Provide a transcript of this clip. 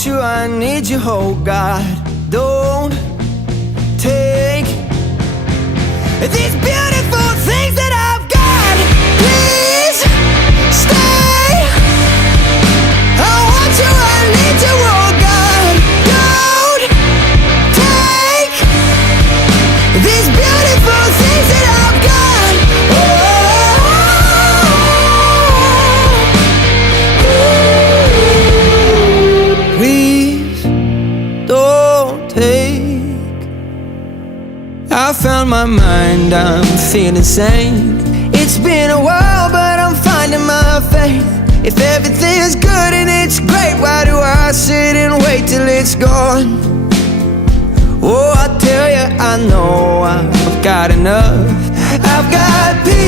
want you, I need you, oh God. Don't take these beautiful things that I've got. Please stay. I want you, I need you, oh God. Don't take these beautiful things that I've got. Please don't take. I found my mind, I'm feeling sane. It's been a while, but I'm finding my faith. If everything's good and it's great, why do I sit and wait till it's gone? Oh, I tell you, I know I've got enough. I've got peace.